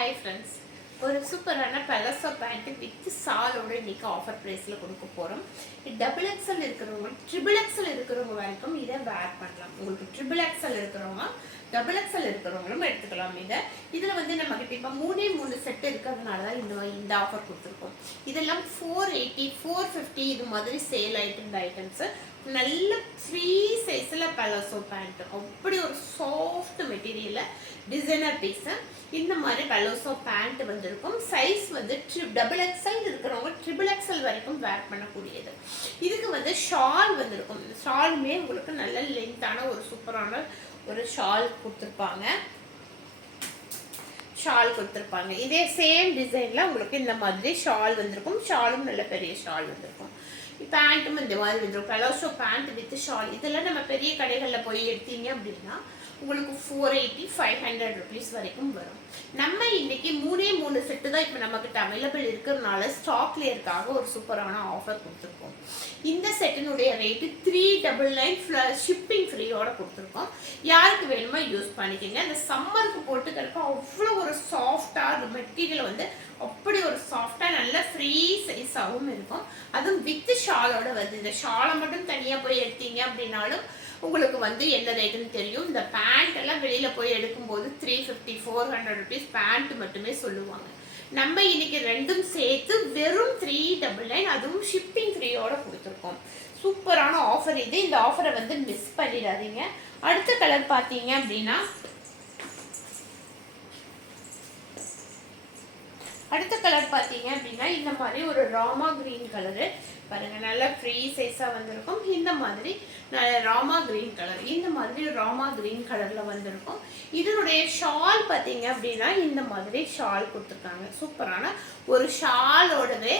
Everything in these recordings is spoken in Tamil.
ஹாய் ஃப்ரெண்ட்ஸ், ஒரு சூப்பரான பலசோ பேண்ட்டு வித் சாலோட இன்னைக்கு ஆஃபர் ப்ரைஸில் கொடுக்க போகிறோம். டபுள் எக்ஸல் இருக்கிறவங்க ட்ரிபிள் எக்ஸல் இருக்கிறவங்க வரைக்கும் இதை வேர் பண்ணலாம். உங்களுக்கு ட்ரிபிள் எக்ஸல் இருக்கிறவங்க டபுள் எக்ஸல் இருக்கிறவங்களும் எடுத்துக்கலாம். இதில் வந்து நம்மக்கிட்ட இப்போ மூணு செட்டு இருக்கிறதுனால தான் இந்த ஆஃபர் கொடுத்துருக்கோம். இதெல்லாம் 480 450 இது மாதிரி சேல் ஆகிட்டு இருந்த ஐட்டம்ஸு. நல்ல ஃப்ரீ சைஸில் பலசோ பேண்ட்டு, அப்படி ஒரு சாஃப்ட் மெட்டீரியலில் டிசைனர் பீஸு. இந்த மாதிரி பலோசோ பேண்ட் வந்திருக்கும். சைஸ் வந்து டபுள் எக்ஸல் இருக்கிறவங்க ட்ரிபிள் எக்ஸல் வரைக்கும் வேர் பண்ணக்கூடியது. இதுக்கு வந்து ஷால் வந்திருக்கும். ஷாலுமே உங்களுக்கு நல்ல லென்த்தான ஒரு சூப்பரான ஒரு ஷால் கொடுத்துருப்பாங்க. இதே சேம் டிசைனில் உங்களுக்கு இந்த மாதிரி ஷால் வந்திருக்கும். ஷாலும் நல்ல பெரிய ஷால் வந்திருக்கும். பேண்ட்டும் இந்த மாதிரி வந்துடும். Palazzo pant with shawl. இதெல்லாம் நம்ம பெரிய கடைகளில் போய் எடுத்தீங்க அப்படின்னா உங்களுக்கு 480 500 rupees வரைக்கும் வரும். நம்ம இன்னைக்கு மூணு செட்டு தான் இப்போ நம்மக்கிட்ட அவைலபிள் இருக்கிறதுனால ஸ்டாக் கிளியருக்காக ஒரு சூப்பரான ஆஃபர் கொடுத்துருக்கோம். இந்த செட்டினுடைய ரேட்டு 399 ஷிப்பிங் ஃப்ரீயோட கொடுத்துருக்கோம். யாருக்கு வேணுமோ யூஸ் பண்ணிக்கோங்க. அந்த சம்மருக்கு போட்டுக்கிறப்ப அவ்வளோ ஒரு சாஃப்டாக மெட்டீரியல் வந்து அப்படி ஒரு சாஃப்டாக நல்ல ஃப்ரீ சைஸாகவும் இருக்கும். அதுவும் வித் ஷாலோட வருது. இந்த ஷாலை மட்டும் தனியாக போய் எடுத்தீங்க அப்படின்னாலும் உங்களுக்கு வந்து என்ன ரேட்டுன்னு தெரியும். இந்த பேண்ட் எல்லாம் வெளியில் போய் எடுக்கும்போது 350 400 rupees பேண்ட் மட்டுமே சொல்லுவாங்க. நம்ம இன்னைக்கு ரெண்டும் சேர்த்து வெறும் 399, அதுவும் ஷிப்பிங் ஃப்ரீயோட கொடுத்துருக்கோம். சூப்பரான ஆஃபர் இது. இந்த ஆஃபரை வந்து மிஸ் பண்ணிடாதீங்க. அடுத்த கலர் பார்த்தீங்க அப்படின்னா இந்த மாதிரி ஒரு ராமா கிரீன் கலரு பாருங்க, நல்லா ஃப்ரீ சைஸாக வந்திருக்கும். இந்த மாதிரி ராமா கிரீன் கலர், இந்த மாதிரி ராமா கிரீன் கலரில் வந்திருக்கும். இதனுடைய ஷால் பார்த்தீங்க அப்படின்னா இந்த மாதிரி ஷால் கொடுத்துருக்காங்க. சூப்பரான ஒரு ஷாலோடவே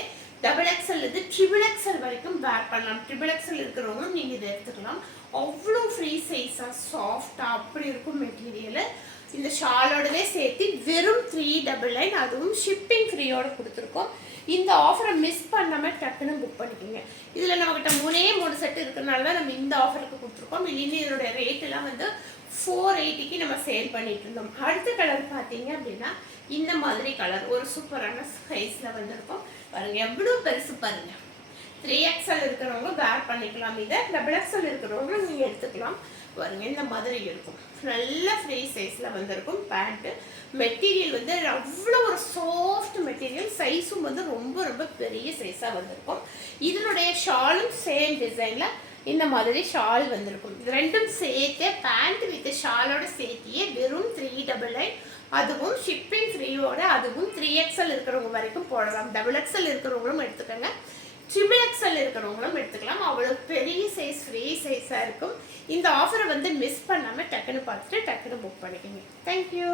டபுள் எக்ஸல் இது ட்ரிபிள் எக்ஸல் வரைக்கும் வேர் பண்ணலாம். ட்ரிபிள் எக்ஸல் இருக்கிறவங்களும் நீங்கள் இதை எடுத்துக்கலாம். அவ்வளோ ஃப்ரீ சைஸாக சாஃப்டாக அப்படி இருக்கும் மெட்டீரியலு. இந்த ஷாலோடவே சேர்த்து வெறும் 399, அதுவும் ஷிப்பிங் ஃப்ரீயோட கொடுத்துருக்கோம். இந்த ஆஃபரை மிஸ் பண்ணாமல் டக்குன்னு புக் பண்ணிக்கோங்க. இதில் நம்மக்கிட்ட மூணு செட்டு இருக்கிறனால தான் நம்ம இந்த ஆஃபருக்கு கொடுத்துருக்கோம். இல்லைன்னு இதனுடைய ரேட்டெல்லாம் வந்து 480க்கு நம்ம சேல் பண்ணிட்டு இருந்தோம். அடுத்த கலர் பார்த்தீங்க அப்படின்னா இந்த மாதிரி கலர் ஒரு சூப்பரான சைஸில் வந்திருக்கும். பாருங்கள் எவ்வளோ பெருசு பாருங்கள். 3XL இருக்கிறவங்க வேர் பண்ணிக்கலாம். இதை டபுள் எக்ஸல் இருக்கிறவங்க நீங்கள் எடுத்துக்கலாம். பாருங்க இந்த மாதிரி இருக்கும். நல்ல ஃப்ரீ சைஸில் வந்திருக்கும். பேண்ட்டு மெட்டீரியல் வந்து அவ்வளோ ஒரு சாஃப்ட் மெட்டீரியல். சைஸும் வந்து ரொம்ப ரொம்ப பெரிய சைஸாக வந்திருக்கும். இதனுடைய ஷாலும் சேம் டிசைனில் இந்த மாதிரி ஷால் வந்திருக்கும். இது ரெண்டும் சேர்த்து பேண்ட் வித் ஷாலோட சேர்த்தியே வெறும் 399, அதுவும் ஷிப்பிங் ஃப்ரீயோட, அதுவும் 3XL இருக்கிறவங்க வரைக்கும் போடலாம். டபுள் எக்ஸல் இருக்கிறவங்களும் எடுத்துக்கோங்க, ட்ரிபிள் எக்ஸல் இருக்கிறவங்களும் எடுத்துக்கலாம். அவ்வளோ பெரிய சைஸ் ஃப்ரீ சைஸாக இருக்கும். இந்த ஆஃபரை வந்து மிஸ் பண்ணாமல் டக்குன்னு பார்த்துட்டு டக்குன்னு புக் பண்ணிக்கோங்க. தேங்க்யூ.